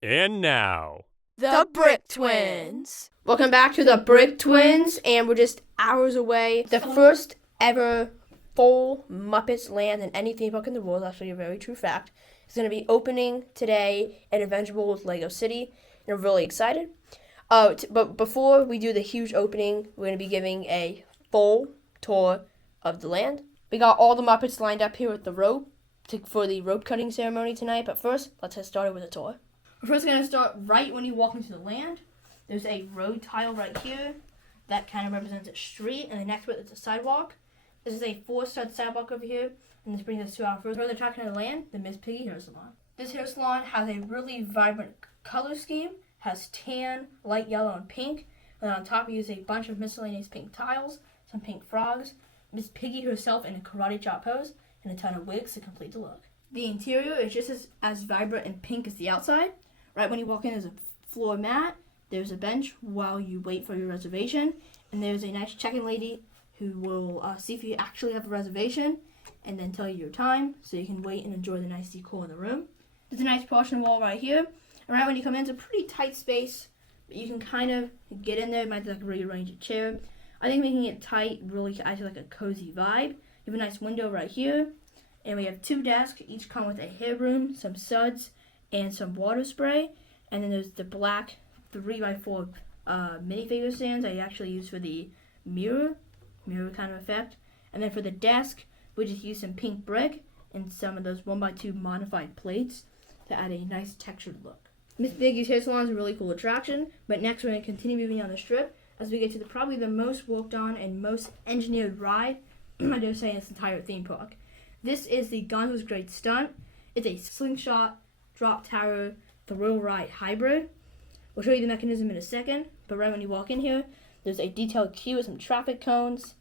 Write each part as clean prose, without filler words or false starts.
And now, The Brick Twins. Welcome back to the Brick Twins, and we're just hours away. The first ever full Muppets land in any theme park in the world, actually a very true fact, is going to be opening today at Adventure World Lego City, and we're really excited. But before we do the huge opening, we're going to be giving a full tour of the land. We got all the Muppets lined up here with the rope for the rope cutting ceremony tonight, but first, let's get started with a tour. We're first going to start right when you walk into the land. There's a road tile right here that kind of represents a street, and the next bit is a sidewalk. This is a 4-stud sidewalk over here, and this brings us to our first attraction of the land, the Miss Piggy Hair Salon. This hair salon has a really vibrant color scheme, has tan, light yellow, and pink, and on top we use a bunch of miscellaneous pink tiles, some pink frogs, Miss Piggy herself in a karate chop pose, and a ton of wigs to complete the look. The interior is just as vibrant and pink as the outside. Right when you walk in, there's a floor mat, there's a bench while you wait for your reservation, and there's a nice check-in lady who will see if you actually have a reservation and then tell you your time so you can wait and enjoy the nice decor in the room. There's a nice portion wall right here, and right when you come in, it's a pretty tight space, but you can kind of get in there. It might be like rearrange a chair. I think making it tight really adds like a cozy vibe. You have a nice window right here, and we have 2 desks, each come with a hair broom, some suds, and some water spray, and then there's the black 3x4 minifigure stands I actually use for the mirror kind of effect. And then for the desk, we just use some pink brick and some of those 1x2 modified plates to add a nice textured look. Miss Piggy's Hair Salon is a really cool attraction, but next we're going to continue moving on the strip as we get to probably the most worked on and most engineered ride, I dare say, in this entire theme park. This is the Gonzo's Great Stunt. It's a slingshot drop tower thrill ride hybrid. We'll show you the mechanism in a second, but right when you walk in here, there's a detailed queue with some traffic cones,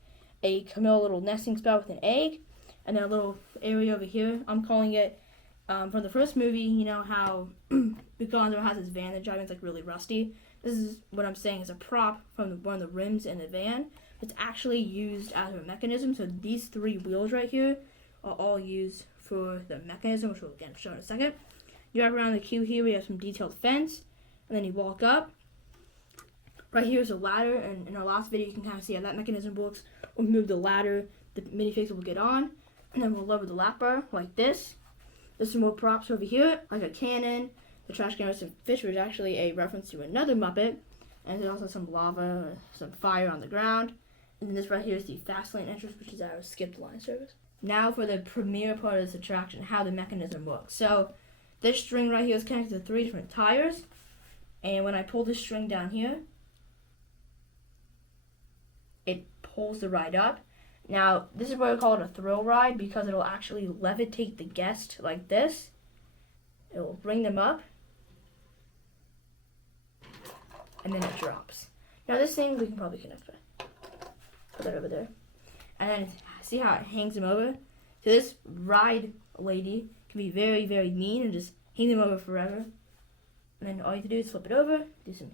a Camilla little nesting spot with an egg, and then a little area over here. I'm calling it, from the first movie, you know how Gonzo has his van that drives, it's like really rusty. This is what I'm saying is a prop from one of the rims in the van. It's actually used as a mechanism, so these 3 wheels right here are all used for the mechanism, which we'll again show in a second. You wrap around the queue here, we have some detailed fence, and then you walk up. Right here is a ladder, and in our last video you can kind of see how that mechanism works. We'll move the ladder, the minifigures will get on, and then we'll lower the lap bar like this. There's some more props over here, like a cannon, the trash can with some fish, which is actually a reference to another Muppet, and there's also some lava, some fire on the ground. And then this right here is the fast lane entrance, which is our skipped line service. Now for the premier part of this attraction, how the mechanism works. So this string right here is connected to 3 different tires, and when I pull this string down here, it pulls the ride up. Now, this is why we call it a thrill ride, because it'll actually levitate the guest like this. It will bring them up, and then it drops. Now this thing we can probably connect with. Put that over there. And then see how it hangs them over? So this ride lady can be very, very mean and just hang them over forever. And then all you have to do is flip it over, do some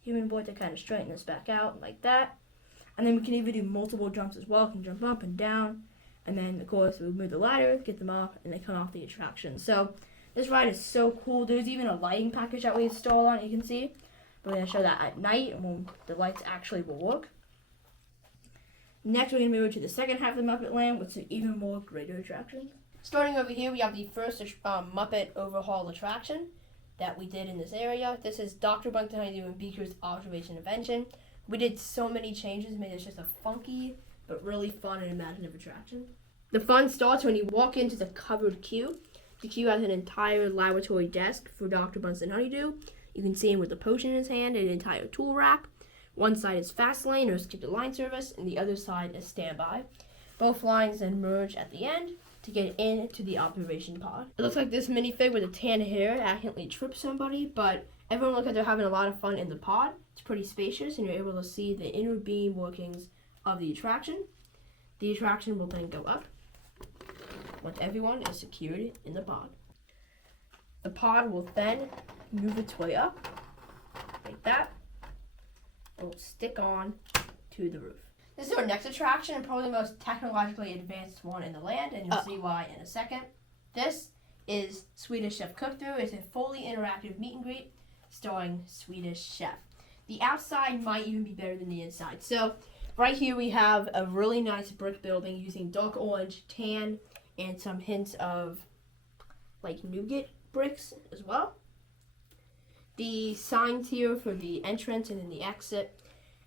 human board to kind of straighten this back out like that. And then we can even do multiple jumps as well. We can jump up and down. And then, of course, we move the ladder, get them off, and they come off the attraction. So this ride is so cool. There's even a lighting package that we installed on it, you can see. We're going to show that at night when the lights actually will work. Next, we're going to move to the second half of the Muppet Land with some even more greater attractions. Starting over here, we have the first Muppet overhaul attraction that we did in this area. This is Dr. Bunkton Honeydew and Beaker's Observation Invention. We did so many changes, made it just a funky but really fun and imaginative attraction. The fun starts when you walk into the covered queue. The queue has an entire laboratory desk for Dr. Bunston Honeydew. You can see him with a potion in his hand and an entire tool rack. One side is fast lane or skip the line service, and the other side is standby. Both lines then merge at the end to get into the observation pod. It looks like this minifig with the tan hair accidentally tripped somebody, but everyone looks like they're having a lot of fun in the pod. It's pretty spacious, and you're able to see the inner beam workings of the attraction. The attraction will then go up once everyone is secured in the pod. The pod will then move its way up, like that. It will stick on to the roof. This is our next attraction, and probably the most technologically advanced one in the land, and you'll see why in a second. This is Swedish Chef Cook-Through. It's a fully interactive meet and greet starring Swedish Chef. The outside might even be better than the inside. So right here we have a really nice brick building using dark orange, tan, and some hints of like nougat bricks as well. The signs here for the entrance and then the exit.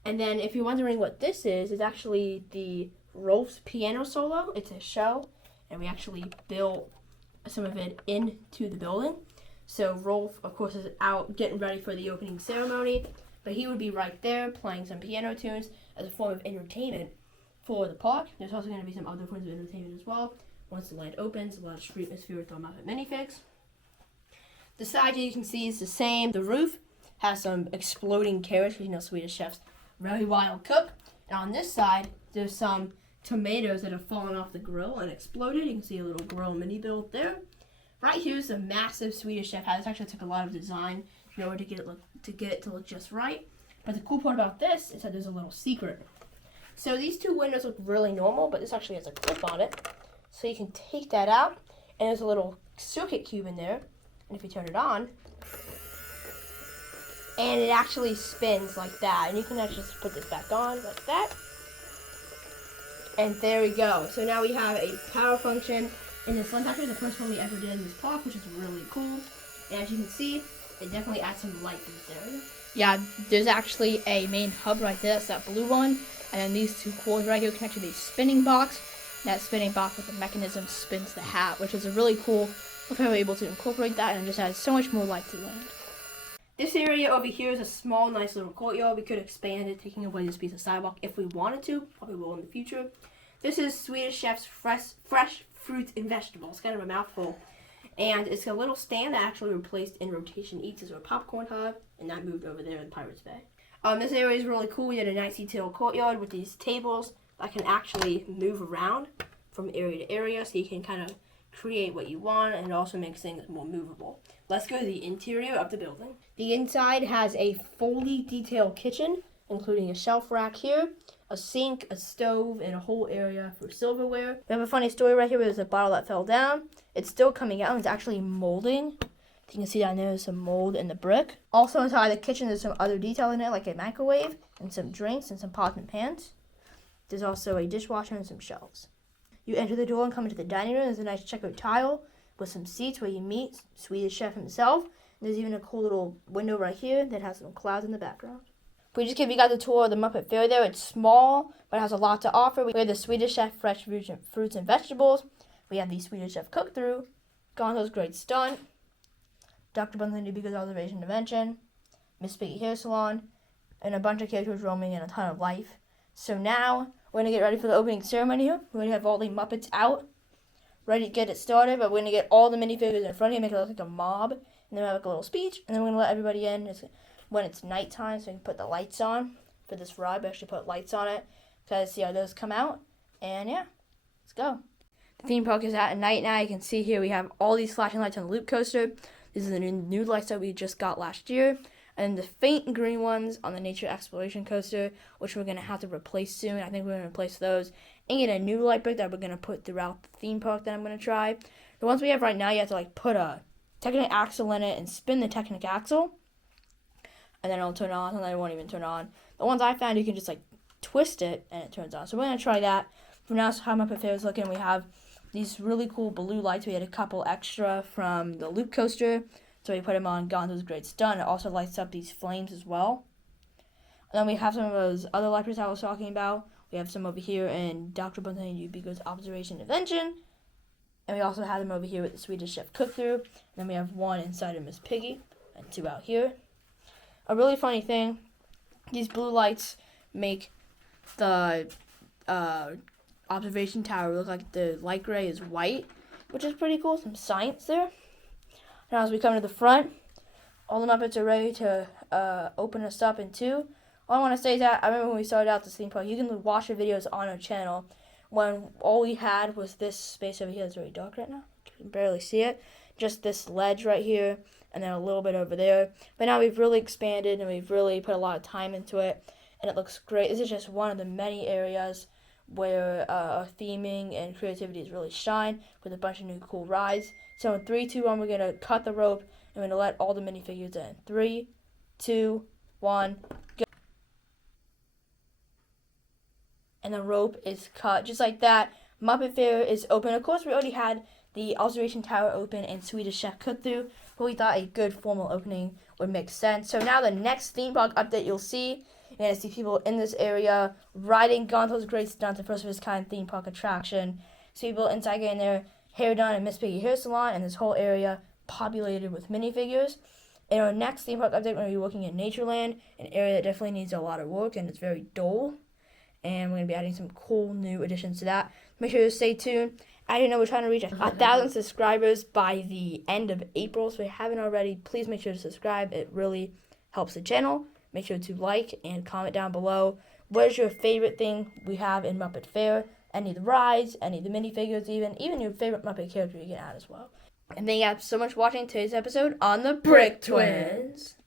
And then if you're wondering what this is, it's actually the Rolf's piano solo. It's a show, and we actually built some of it into the building. So Rolf, of course, is out getting ready for the opening ceremony, but he would be right there playing some piano tunes as a form of entertainment for the park. There's also going to be some other forms of entertainment as well. Once the land opens, a lot of street atmosphere with our Muppet minifigs. The side you can see is the same. The roof has some exploding carrots, because you know Swedish Chef's very wild cook. And on this side, there's some tomatoes that have fallen off the grill and exploded. You can see a little grill mini build there. Right here is a massive Swedish Chef hat. This actually took a lot of design in order to get it to look just right. But the cool part about this is that there's a little secret. So these two windows look really normal, but this actually has a clip on it. So you can take that out, and there's a little circuit cube in there. And if you turn it on, and it actually spins like that. And you can actually just put this back on like that. And there we go. So now we have a power function in this lens. Actually the first one we ever did in this park, which is really cool. And as you can see, it definitely adds some light to this area. Yeah, there's actually a main hub right there. That's that blue one. And then these two cords right here connect to the spinning box. That spinning box with the mechanism spins the hat, which is a really cool. Look how we're able to incorporate that, and it just adds so much more light to the land. This area over here is a small, nice little courtyard. We could expand it, taking away this piece of sidewalk if we wanted to. Probably will in the future. This is Swedish Chef's fresh fruits and vegetables. It's kind of a mouthful. And it's a little stand that actually replaced In Rotation Eats as our popcorn hub, and that moved over there in Pirates Bay. This area is really cool. We had a nice detailed courtyard with these tables that can actually move around from area to area, so you can kind of create what you want, and it also makes things more movable. Let's go to the interior of the building. The inside has a fully detailed kitchen, including a shelf rack here, a sink, a stove, and a whole area for silverware. We have a funny story right here where there's a bottle that fell down. It's still coming out, and it's actually molding. You can see down there there's some mold in the brick. Also inside the kitchen there's some other detail in there, like a microwave, and some drinks, and some pots and pans. There's also a dishwasher and some shelves. You enter the door and come into the dining room. There's a nice checkered tile with some seats where you meet Swedish Chef himself. There's even a cool little window right here that has some clouds in the background. We just give you guys a tour of the Muppet Fair there. It's small, but it has a lot to offer. We have the Swedish Chef fresh fruits and vegetables. We have the Swedish Chef Cook-Through, Gonzo's Great Stunt, Dr. Bunsen Dubigo's Observation Invention, Miss Piggy Hair Salon, and a bunch of characters roaming in a ton of life. So now we're going to get ready for the opening ceremony here. We're going to have all the Muppets out, ready to get it started, but we're going to get all the minifigures in front of you, make it look like a mob, and then we'll have like a little speech, and then we're going to let everybody in when it's nighttime, so we can put the lights on for this ride. We actually put lights on it, because see how those come out, and yeah, let's go. The theme park is at night now. You can see here we have all these flashing lights on the loop coaster. These are the new lights that we just got last year. And the faint green ones on the Nature Exploration Coaster, which we're going to have to replace soon. I think we're going to replace those and get a new light brick that we're going to put throughout the theme park that I'm going to try. The ones we have right now, you have to like put a Technic axle in it and spin the Technic axle. And then it'll turn on, and then it won't even turn on. The ones I found, you can just like twist it and it turns on. So we're going to try that. For now, so how Muppet Fair is looking, we have these really cool blue lights. We had a couple extra from the loop coaster. So we put them on Gonzo's Great Stunt. It also lights up these flames as well. And then we have some of those other lights I was talking about. We have some over here in Dr. Bunsen Dubigo's Observation Invention. And we also have them over here with the Swedish Chef Cook-Through. And then we have one inside of Miss Piggy and two out here. A really funny thing, these blue lights make the observation tower look like the light gray is white, which is pretty cool. Some science there. Now as we come to the front, all the Muppets are ready to open us up in two. All I want to say is that I remember when we started out this theme park, you can watch the videos on our channel when all we had was this space over here that's very dark right now. You can barely see it. Just this ledge right here and then a little bit over there. But now we've really expanded and we've really put a lot of time into it and it looks great. This is just one of the many areas where our theming and creativity is really shine with a bunch of new cool rides. So in 3, 2, 1, we're going to cut the rope and we're going to let all the minifigures in. 3, 2, 1, go. And the rope is cut just like that. Muppet Fair is open. Of course, we already had the observation tower open and Swedish Chef Cut-Through, but we thought a good formal opening would make sense. So now the next theme park update you'll see, you're going to see people in this area riding Gonzo's Great Stunts, a first of its kind theme park attraction. See people inside getting their hair done at Miss Piggy Hair Salon, and this whole area populated with minifigures. In our next theme park update, we're going to be looking at Natureland, an area that definitely needs a lot of work and it's very dull. And we're going to be adding some cool new additions to that. Make sure to stay tuned. As you know, we're trying to reach 1,000 subscribers by the end of April. So if you haven't already, please make sure to subscribe. It really helps the channel. Make sure to like and comment down below. What is your favorite thing we have in Muppet Fair? Any of the rides, any of the minifigures, even your favorite Muppet character you can add as well. And thank you guys so much for watching today's episode on the Brick Twins.